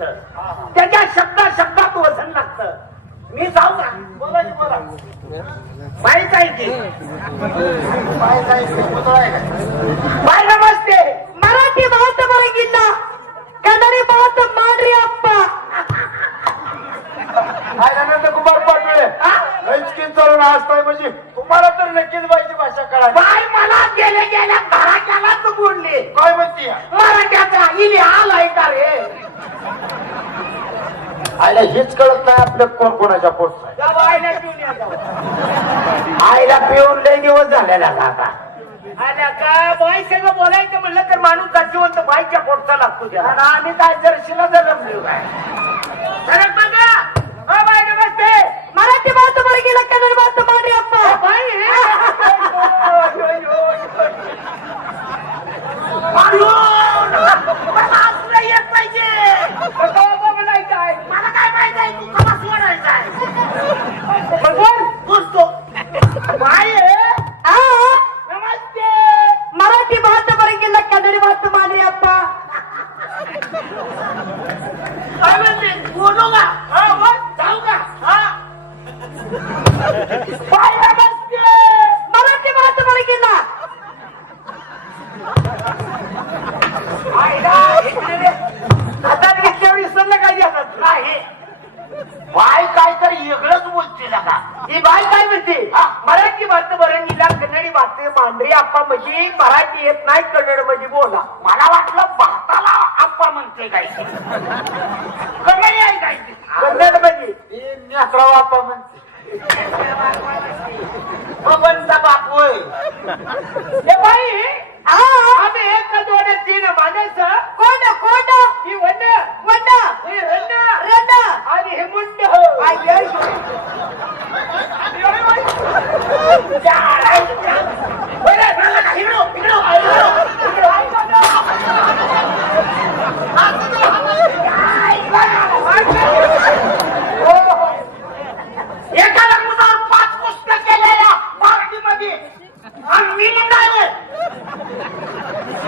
लागतं, त्याच्या शब्दात वजन लागतं. मी जाऊ का? बोला की बोला. बाई जायची बाय. नमस्ते. मराठी बहुत बरंगिल्ला, कन्नडी बहुत मांडरी अप्पा. कुमार पाटोळे लंचकीन चालून असताय म्हणजे तुम्हाला तर नक्कीच बाईची भाषा कळा. बाय मला गेल्या गेल्या मराठ्याला तू बोलली. काय म्हणते मराठ्याचा इले आलाय का रे? आयला हेच कळत नाही आपल्या कोण कोणाच्या पोटचा. आईला पिऊन या जाऊ. आईला पिऊन लय दिवस झालेला आता. आल्या का बाई सगळं बोलायचं म्हणलं तर माणूस जातीवंत बाईच्या पोटचा लागतो त्याला. आम्ही काय जरशीला जन्मलो काय? सरक बघा. ओ बाई नमस्ते. मराठी बहुत बरंगिल्ला, कन्नडी बहुत मांडरी अप्पा. बाई हे मला असलं येत पाहिजे. बोलायचं आहे मला काय माहित आहे. तू कसा सोडायचा आहे? बोल बोलतो. बाई आ, नमस्ते. मराठी बहुत बरंगिल्ला, कन्नडी बहुत मांडरी अप्पा. काय म्हणते? बोलू का? हा बोल. जाऊ का? हा. बाई नमस्ते. मराठी बहुत बरंगिल्ला. आईला इकडे रे. आता रिक्षावर विसरलं काय जातात नाही. बाय काय तर वेगळंच बोलते का? ही बाय काय म्हणते? मराठी भाषा बरंगीला, कन्नडी भाषे मांडरी अप्पा म्हणजे मराठी येत नाही, कन्नड मध्ये बोला. मला वाटलं भाताला अप्पा म्हणते काय. कन्नडी आहे काय? कन्नड मध्ये नेकराव आप्पा म्हणते. बबनचा बाप होय. हे बाई आम्ही एक दोन तीन माणसं. कोण कोण? ही वंड वंड, हे रंड रंड आणि हे मुंड हो. एकाला मुलावर 5 पुस्तक केलेल्या पार्टीमध्ये आणि मी मुंडावे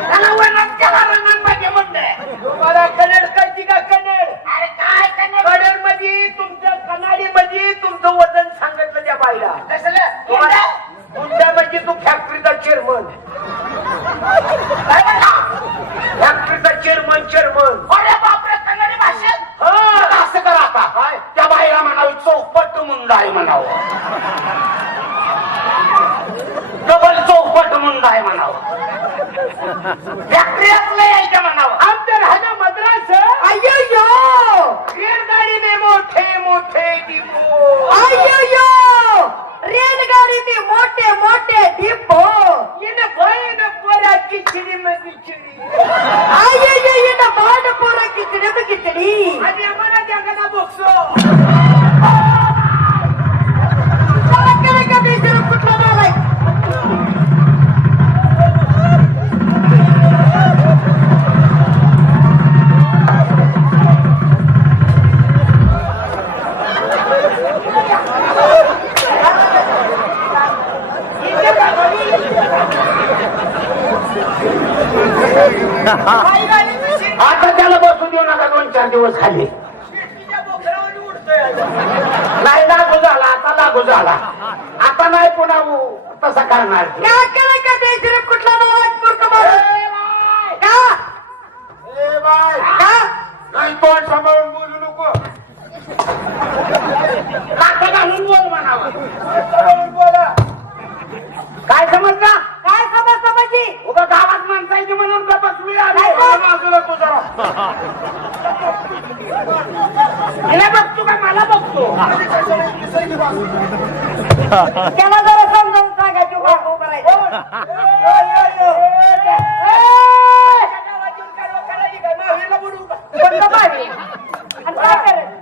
त्याला वनात केला रंगांमध्ये म्हणते. तुम्हाला कन्नड कळती का? कन्नड. अरे काय कन्नड? कन्नड मध्ये तुमचं, कन्नडी मध्ये तुमचं वजन सांगितलं त्या बाईला. कसलं? मुंडा म्हणजे तू फॅक्टरीचा चेअरमन. काय म्हणला? फॅक्टरीचा चेअरमन. अरे बापरे. कन्नडी भाषेत असं करा आता. काय त्या बाईला म्हणावी चौपट मुंडा आहे म्हणावं. डबल चौपट मुंडा आहे म्हणावं. फॅक्टरीतलं यायचं म्हणावं. आमचं राहणं मद्रास. अय्यो, रेलगाडी में मोठे मोठे डिपो. अय्यो, रेलगाड़ी में मोटे मोटे डिब्बो. ये बहीण पोरा खिचडी मध्ये खिचडी. अय्यो, ये भांडपोरा खिचडी में खिचडी. आणि आम्हाला जगाला बघतो. चला केलं का ते जरा कुठला नालाय. आता त्याला बसू देऊ नका. 2-4 दिवस खाली नाही लागू झाला. आता लागू झाला. आता नाही पुन्हा तसा करणार. क्या केलं का ते जरा कुठला नालाय मूर्ख माणूस. का? ए बाय का? नाही तोंड सांभाळून बोलू नको. नाटक घालून बोल म्हणावं. बोला. काय समजला? काय समजतं म्हणजे? उगा गावात माणसायची म्हणून का बसवी आली. काय बोल? बाजूला तू जरा. हिला बघतो का मला बघतो? त्याला जरा समजावून सांगायचं वागू करायचं. कोणतं बाई? आणि काय करायचं?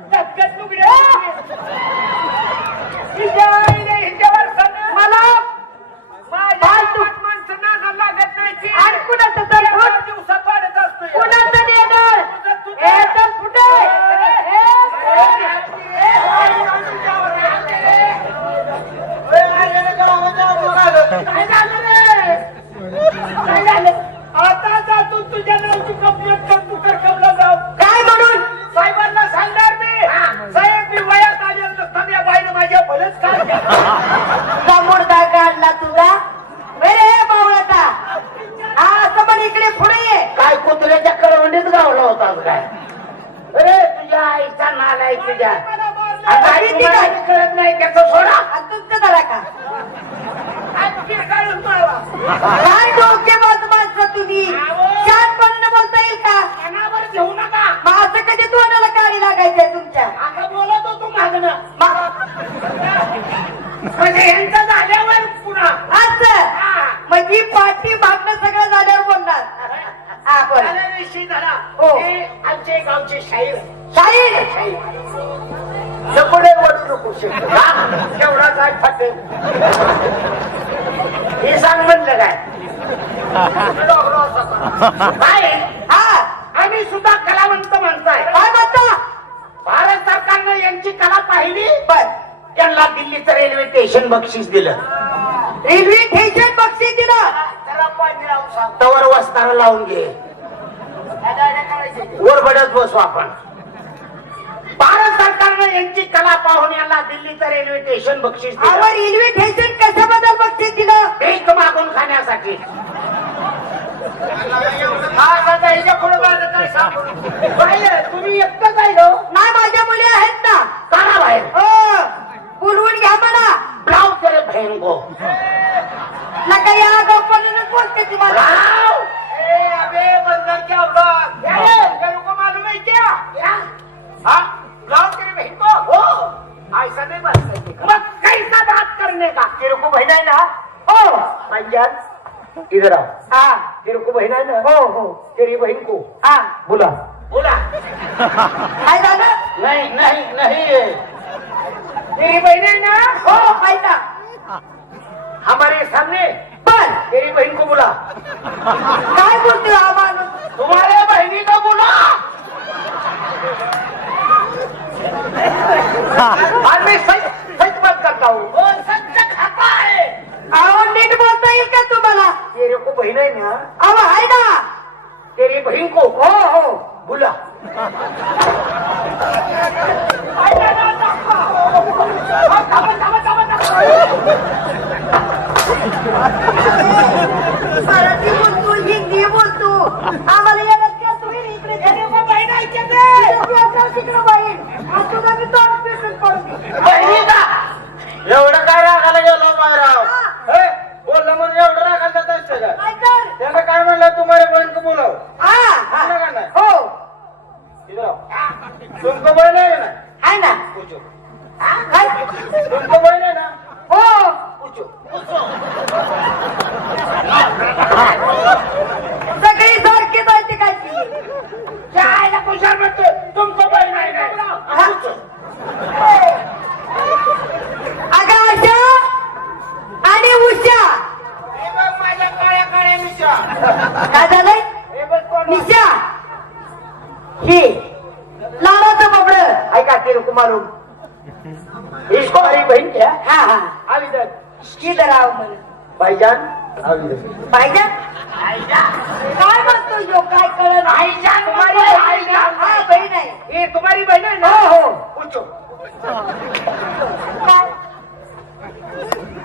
मला लागत नाही. आणि कुणाचं तर फुट? दिवसात वाढत असतो. कुणाचं येणार? हे तर फुटे. काय झालं रे? काय झालं? आता जा तू तुझ्या नावची कंप्लेंट कर. तू कर कमला जाऊ. काय म्हणून? मग काय अरे तुझ्या आईचा नाल आहे तुझ्या आता आई किती तुम्हाला काय? कळत नाही त्याचं सोडा आणि तुमचं झाला का आज काढून मारा काय डोकेबाज माणसं तुम्ही शांतपणे बोलता येईल का कानावर घेऊ नका मग असं कधी तोंडाला काळी लागायचंय तुमच्या आता बोलत होतो मागणं म्हणजे यांचं झाल्यावर पुन्हा असं मग ही पाठी भागणं सगळं झाल्यावर बोलणार हा बोल विषय झाला हो. हे आमचे गावचे शाहीर शाहीर पुढे वळू नको केवढा काय फाटे हे सांग म्हणलं काय काय हा आम्ही सुद्धा कलावंत म्हणताय काय म्हणता भारत सरकारनं यांची कला पाहिली बर त्यांना दिल्लीचं रेल्वे स्टेशन बक्षीस दिलं रेल्वे स्टेशन बक्षीस दिलं तवर वस्तारा लावून घे वर बडत बसू आपण भारत सरकारनं यांची कला पाहून यांना दिल्लीचं रेल्वे स्टेशन बक्षीस अहो दिलं रेल्वे स्टेशन कशाबद्दल बक्षीस दिलं भीक मागून खाण्यासाठी तुम्ही एकटंच आहे हो? नाही माझ्या मुली आहेत ना काढा बाहेर हो बोलवून घ्या मला ब्लाव करे बहन को नका या गप्पानेच बोलते तुम्हाला ब्लाव अबे बंदर क्या होगा को मालूम है क्या हाँ ब्लाव करे बहन को हो ऐसा नहीं बात करने का मग कैसा बात करने का तेरे को बहन है ना हो पंजाब इधर आओ हा तेरे को बहन है ना हो हो तेरी बहन को हा बुला बुला काय झालं नहीं नहीं नहीं तेरी बहन है ना हो आहे ना हमारे सामने बर तेरी बहन को बुला काय बोलतोय हा माणूस तुम्हारे बहनी को बुला आज मैं सच सच बात करता हूँ वो सच खाता है अहो नीट बोलता येईल का तुम्हाला तेरे को बहन है ना अहो आहे ना तेरी बहन को हो हो बुला मराठी बोलतो हिंदी बोलतो आम्हाला येण्यात का तुम्ही इकडे तिकडे बहीण तुला मी तोंड पेटून पडते बहिणीचा एवढं काय रागाला गेलो मायराव बोललं म्हणून एवढं रागाला जात असते का काय कर त्याला काय म्हणलं तुम्हाला बहन को बोलाव हा म्हणलं का नाही हो इधर आओ. तुमको बहन है ना आहे ना पूछो काय तुमको बहन है ना हो पूछो सगळी सारखी जायची काय चायला कुशार म्हणतो तुमचं बहीण आहे ना अगं आशा आणि उषा हे बघ माझ्या काळ्या काळ्या मिशा काय झालंय हे बघ कोण निशा ही लाडाचं बबड ऐका तेरे को मालूम इसको हमारी बहन क्या हा हा अब इधर किधर आव म्हण भाईजान अब इधर पाहिजे आईजान काय म्हणतो यो काय कळलं आईजान तुम्हारी बोलतोय, बहीण आहे. आईजान. हा बहीण आहे ये तुम्हारी बहन है ना हो हो पूछो काय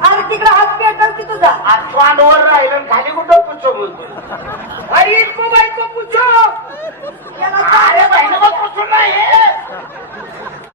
अरे तिकडे हात पेटव की तुझा आसमानवर राहिलं आणि खाली कुठं पूछो बोलतो अरे इनको भाई को पूछो याला